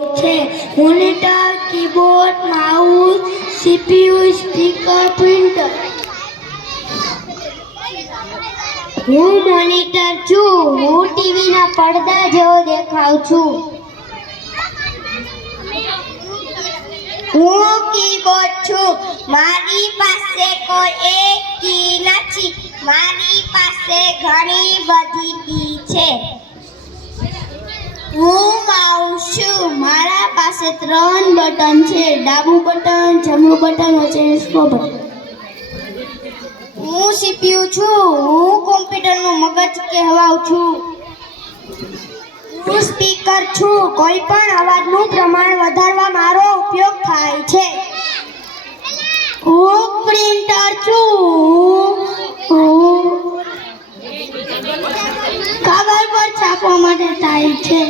છે monitor, keyboard, mouse, CPU, speaker, printer. હું monitor છું. હું ટીવીના પડદા જેવો દેખાવ છું. હું કીબોર્ડ છું. મારી પાસે કોઈ એક કી નથી. મારી પાસે ઘણી બધી કી છે. હું માઉસ છું. મારા પાસે 3 બટન છે, ડાબું બટન, જમણું બટન, વચ્ચેનું બટન. હું સીપીયુ છું. હું કોમ્પ્યુટરનું મગજ કહેવાઉં છું. હું સ્પીકર છું. કોઈ પણ અવાજનું પ્રમાણ વધારવા મારો ઉપયોગ થાય છે. હું પ્રિન્ટર છું. કાગળ પર છાપવા માટે થાય છે.